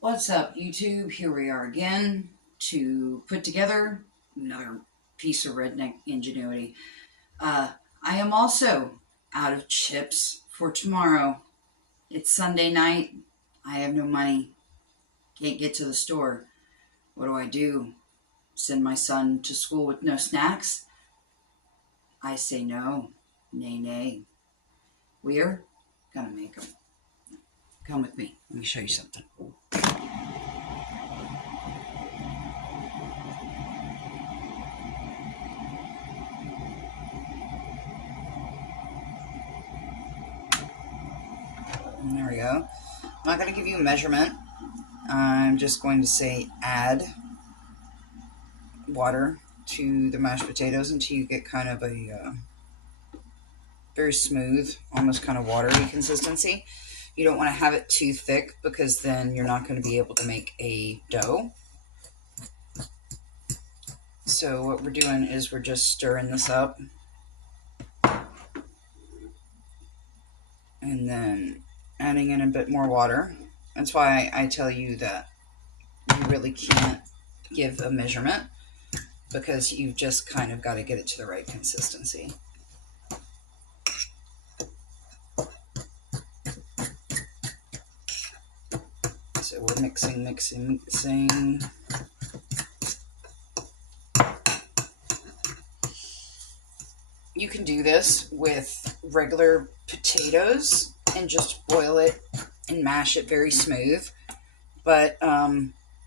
What's up, YouTube? Here we are again to put together another piece of redneck ingenuity. I am also out of chips for tomorrow. It's Sunday night. I have no money. Can't get to the store. What do? Send my son to school with no snacks? I say no. Nay, nay. We're gonna make them. Come with me. Let me show you something. There we go. I'm not going to give you a measurement. I'm just going to say add water to the mashed potatoes until you get kind of a very smooth, almost kind of watery consistency. You don't want to have it too thick because then you're not going to be able to make a dough. So what we're doing is we're just stirring this up. And then adding in a bit more water. That's why I tell you that you really can't give a measurement because you've just kind of got to get it to the right consistency. So we're mixing. You can do this with regular potatoes and just boil it and mash it very smooth. But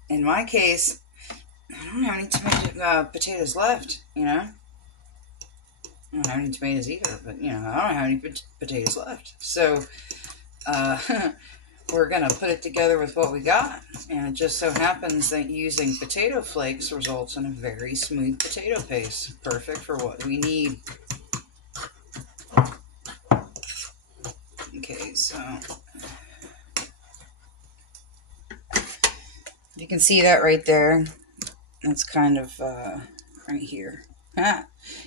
in my case, I don't have any potatoes left, you know. I don't have any tomatoes either, but, you know, I don't have any potatoes left. So we're going to put it together with what we got. And it just so happens that using potato flakes results in a very smooth potato paste. Perfect for what we need. Okay, so you can see that right there. That's kind of right here.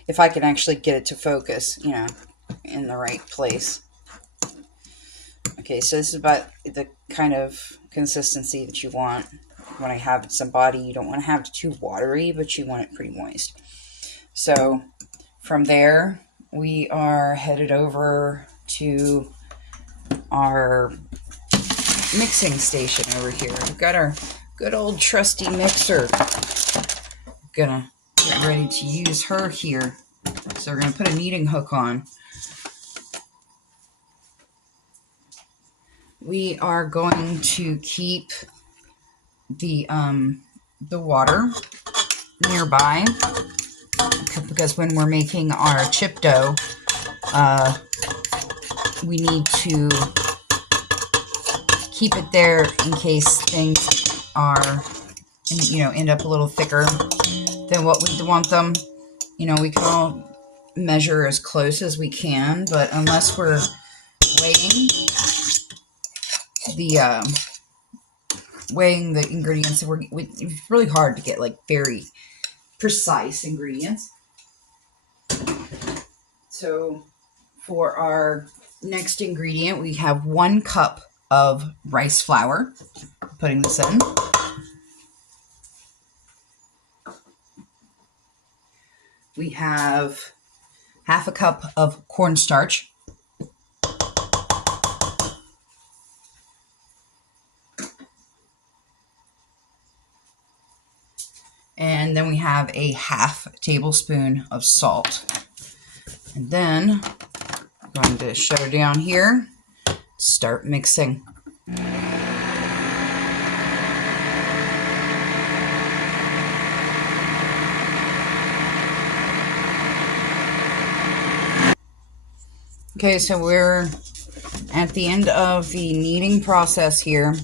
If I can actually get it to focus, you know, in the right place. Okay, so this is about the kind of consistency that you want. When I have some body, you don't want to have it too watery, but you want it pretty moist. So from there, we are headed over to our mixing station over here. We've got our good old trusty mixer. Gonna get ready to use her here. So we're gonna put a kneading hook on. We are going to keep the water nearby because when we're making our chip dough, we need to keep it there in case things are, you know, end up a little thicker than what we want them. You know, we can all measure as close as we can, but unless we're weighing the ingredients, it's really hard to get like very precise ingredients. So for our next ingredient, we have 1 cup of rice flour. Putting this in. We have 1/2 cup of cornstarch. And then we have a 1/2 tablespoon of salt. And then I'm going to shut her down here, start mixing. Okay, so we're at the end of the kneading process here.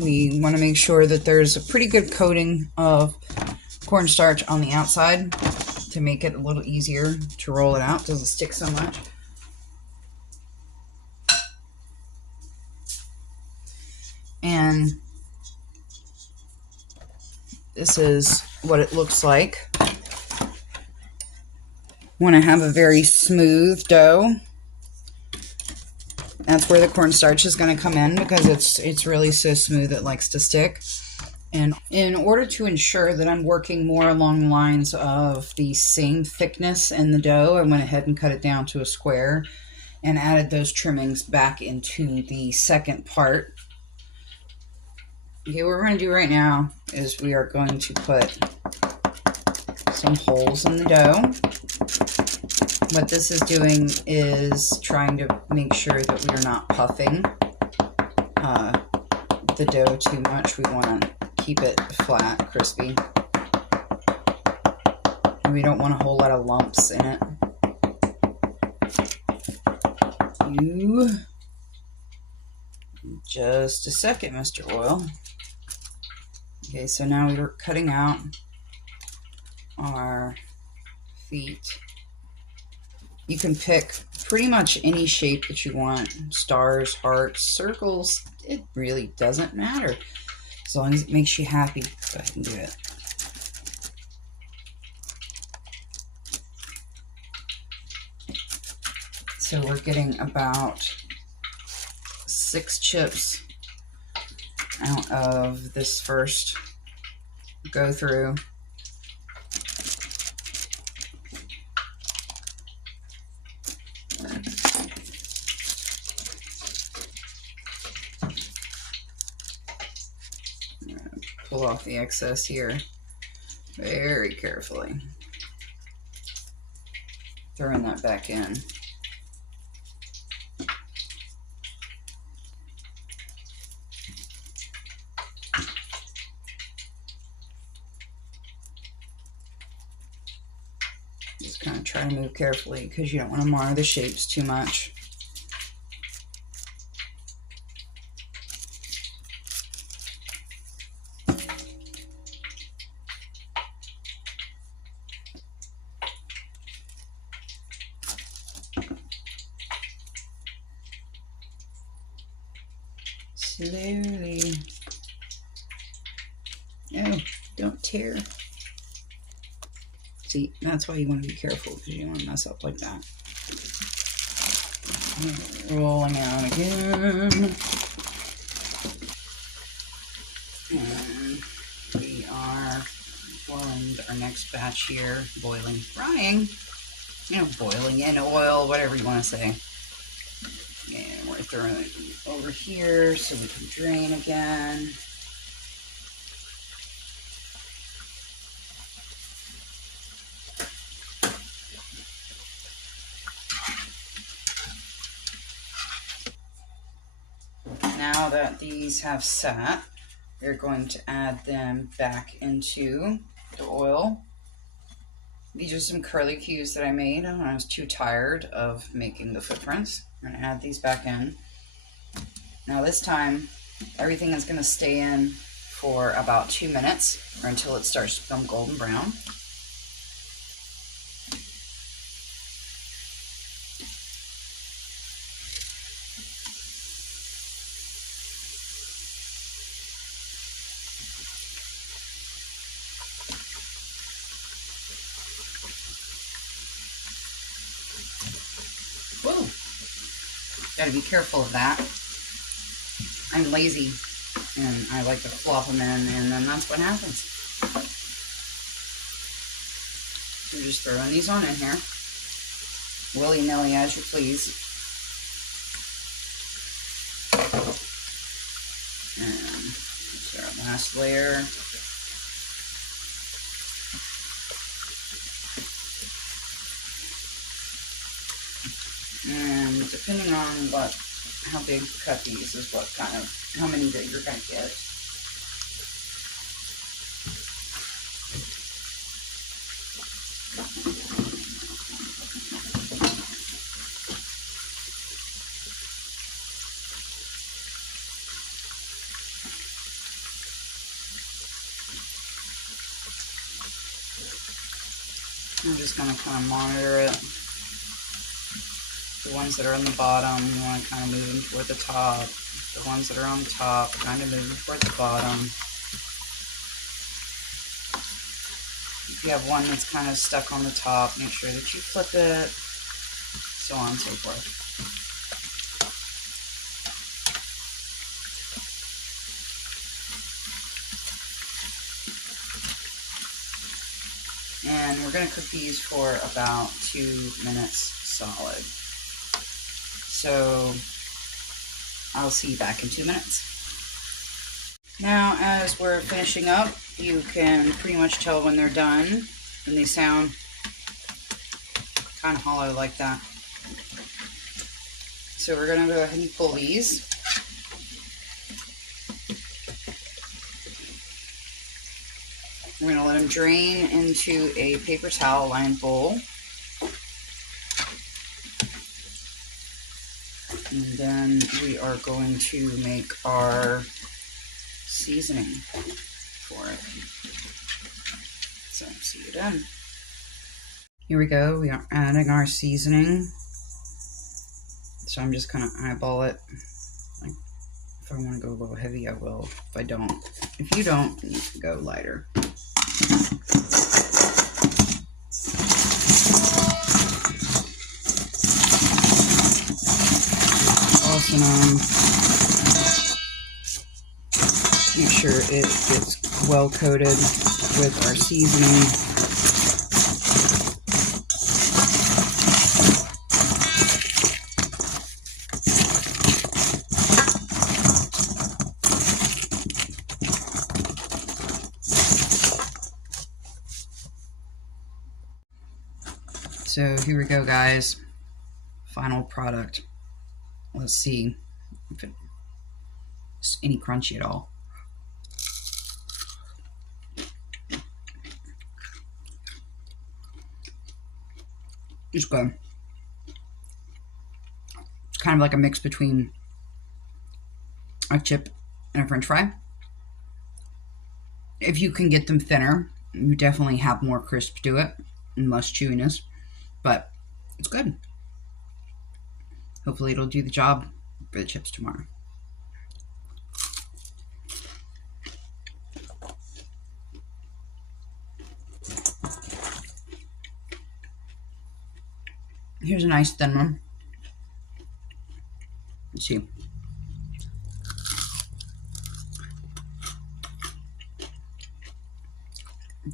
We want to make sure that there's a pretty good coating of cornstarch on the outside to make it a little easier to roll it out. It doesn't stick so much. And this is what it looks like when I have a very smooth dough. That's where the cornstarch is going to come in, because it's really so smooth it likes to stick. And in order to ensure that I'm working more along the lines of the same thickness in the dough, I went ahead and cut it down to a square and added those trimmings back into the second part. Okay, what we're going to do right now is we are going to put some holes in the dough. What this is doing is trying to make sure that we are not puffing the dough too much. We want to keep it flat, crispy. And we don't want a whole lot of lumps in it. Just a second, Mr. Oil. Okay, so now we're cutting out our feet. You can pick pretty much any shape that you want. Stars, hearts, circles, it really doesn't matter. As long as it makes you happy, go ahead and do it. So we're getting about 6 chips out of this first go through. Pull off the excess here very carefully. Throwing that back in. Just kind of try to move carefully because you don't want to mar the shapes too much. Slowly. Oh, don't tear. See, that's why you want to be careful, because you don't want to mess up like that. Rolling out again. And we are boiling our next batch here. Boiling, frying. You know, boiling in oil, whatever you want to say. And we're throwing it over here so we can drain again. Now that these have sat, we're going to add them back into the oil. These are some curly cues that I made when I was too tired of making the footprints. I'm going to add these back in. Now this time, everything is going to stay in for about 2 minutes, or until it starts to become golden brown. Whoa! Gotta be careful of that. I'm lazy and I like to flop them in, and then that's what happens. We're just throwing these on in here, willy-nilly as you please. And here's our last layer. And depending on how big you cut these is how many that you're going to get. I'm just going to kind of monitor it. The ones that are on the bottom, you want to kind of move them toward the top. The ones that are on top, kind of move them toward the bottom. If you have one that's kind of stuck on the top, make sure that you flip it, so on and so forth. then we're going to cook these for about 2 minutes solid. So I'll see you back in 2 minutes. Now, as we're finishing up, you can pretty much tell when they're done, and they sound kind of hollow like that. So we're going to go ahead and pull these. We're going to let them drain into a paper towel lined bowl. And then we are going to make our seasoning for it. So see you done. Here we go. We are adding our seasoning. So I'm just going to eyeball it. Like, if I want to go a little heavy, I will. If I don't, if you don't, you can go lighter. Tossing on. Make sure it gets well coated with our seasoning. So here we go, guys. Final product. Let's see if it's any crunchy at all. It's good. It's kind of like a mix between a chip and a French fry. If you can get them thinner, you definitely have more crisp to it and less chewiness, but it's good. Hopefully it'll do the job for the chips tomorrow. Here's a nice thin one. Let's see.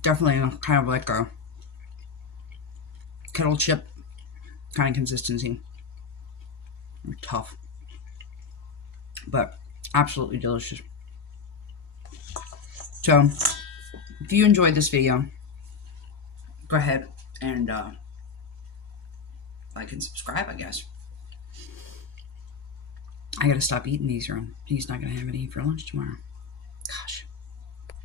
Definitely kind of like a kettle chip kind of consistency. Tough, but absolutely delicious. So if you enjoyed this video, go ahead and like and subscribe, I guess. I gotta stop eating these, or he's not gonna have any for lunch tomorrow.